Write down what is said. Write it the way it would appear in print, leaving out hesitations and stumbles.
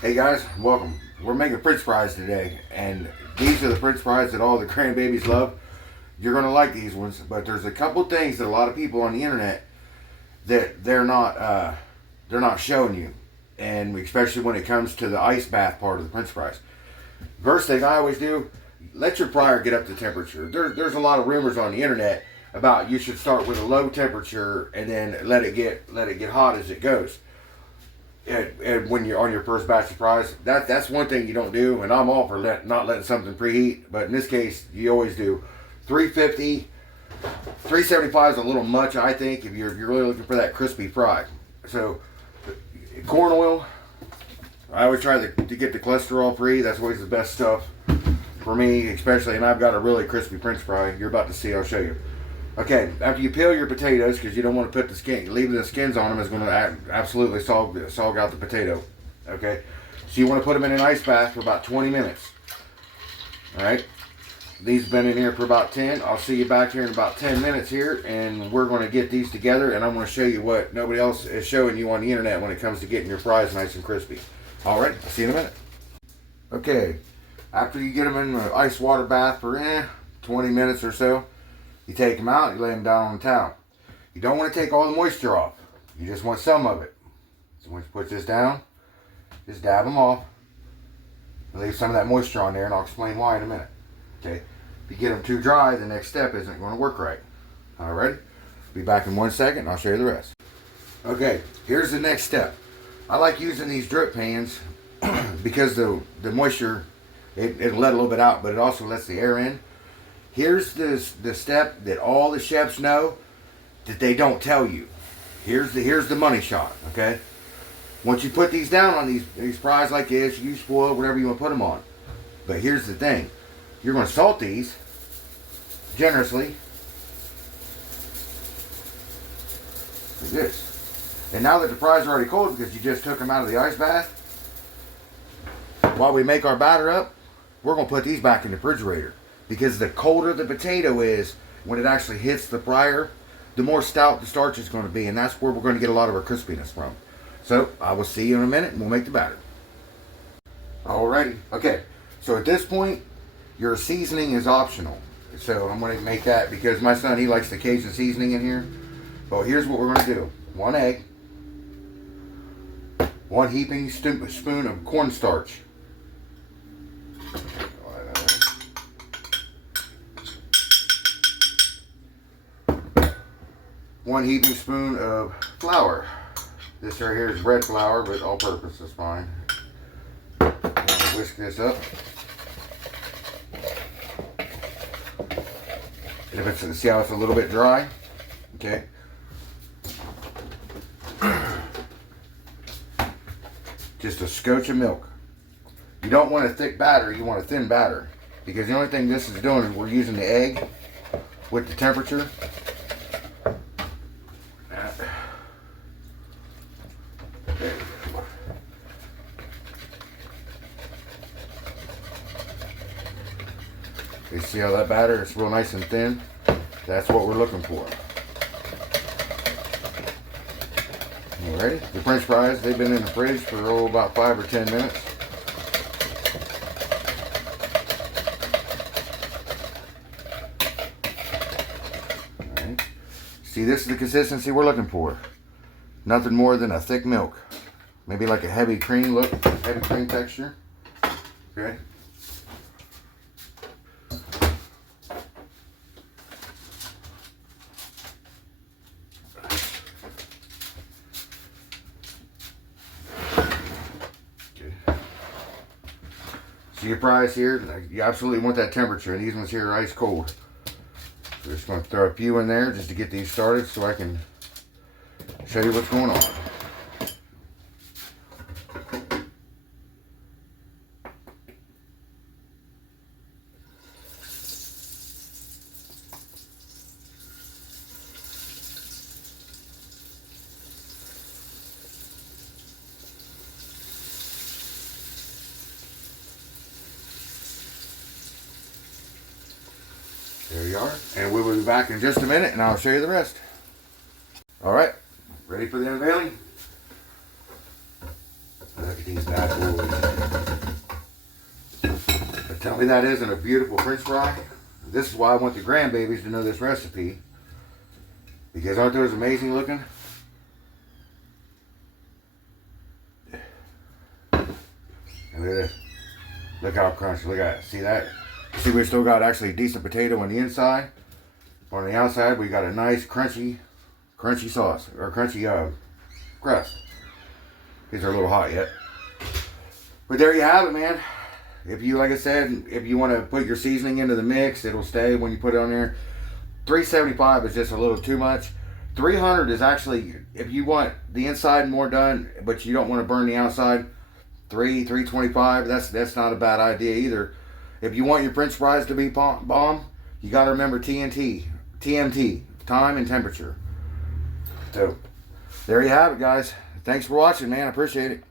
Hey guys, welcome. We're making French fries today, and these are the French fries that all the grandbabies love. You're gonna like these ones, but there's a couple things that a lot of people on the internet that they're not showing you, and especially when it comes to the ice bath part of the French fries. First thing I always do, let your fryer get up to temperature. There's a lot of rumors on the internet about you should start with a low temperature and then let it get hot as it goes. And when you're on your first batch of fries, that's one thing you don't do, and I'm all for not letting something preheat, but in this case, you always do 350, 375 is a little much, I think, if you're really looking for that crispy fry. So, corn oil, I always try to get the cholesterol free. That's always the best stuff for me, especially, and I've got a really crispy French fry. You're about to see, I'll show you. Okay, after you peel your potatoes, because you don't want to put the skin, leaving the skins on them is going to absolutely sog out the potato. Okay, so you want to put them in an ice bath for about 20 minutes. All right, these have been in here for about 10. I'll see you back here in about 10 minutes here, and we're going to get these together, and I'm going to show you what nobody else is showing you on the internet when it comes to getting your fries nice and crispy. All right, I'll see you in a minute. Okay, after you get them in the ice water bath for 20 minutes or so, you take them out, you lay them down on the towel. You don't want to take all the moisture off. You just want some of it. So once you put this down, just dab them off. Leave some of that moisture on there, and I'll explain why in a minute. Okay. If you get them too dry, the next step isn't going to work right. Alright? Be back in 1 second, and I'll show you the rest. Okay, here's the next step. I like using these drip pans because the moisture, it'll let a little bit out, but it also lets the air in. Here's the step that all the chefs know that they don't tell you. Here's the money shot, okay? Once you put these down on these fries like this, you spoil whatever you want to put them on. But here's the thing. You're going to salt these generously. Like this. And now that the fries are already cold because you just took them out of the ice bath, while we make our batter up, we're going to put these back in the refrigerator. Because the colder the potato is when it actually hits the fryer, the more stout the starch is going to be, and that's where we're going to get a lot of our crispiness from. So I will see you in a minute, and we'll make the batter. Alrighty, okay. So at this point, your seasoning is optional. So I'm going to make that because my son, he likes the Cajun seasoning in here. But here's what we're going to do: 1 egg, 1 heaping spoon of cornstarch. 1 heaping spoon of flour. This right here is bread flour, but all purpose is fine. Whisk this up. And if it's, see how it's a little bit dry? Okay. Just a scotch of milk. You don't want a thick batter, you want a thin batter. Because the only thing this is doing is we're using the egg with the temperature. You see how that batter is real nice and thin? That's what we're looking for. Alrighty, the French fries, they've been in the fridge for about 5 or 10 minutes. Alright. See, this is the consistency we're looking for. Nothing more than a thick milk. Maybe like a heavy cream look, heavy cream texture. Okay. So your fries here, you absolutely want that temperature, and these ones here are ice cold. So we're just going to throw a few in there just to get these started so I can show you what's going on. There you are. And we will be back in just a minute, and I'll show you the rest. All right. Ready for the unveiling? Look at these bad boys. But tell me that isn't a beautiful French fry. This is why I want the grandbabies to know this recipe. Because aren't those amazing looking? And look at this. Look how crunchy. Look at it. See that? See, we still got actually decent potato on the inside. On the outside, we got a nice crunchy sauce. Or crunchy crust. These are a little hot yet. But there you have it, man. If you, like I said, if you want to put your seasoning into the mix, it'll stay when you put it on there. $3.75 is just a little too much. $300 is actually, if you want the inside more done, but you don't want to burn the outside, $3.25. That's not a bad idea either. If you want your French fries to be bomb, you got to remember TMT, time and temperature. So there you have it, guys. Thanks for watching, man. I appreciate it.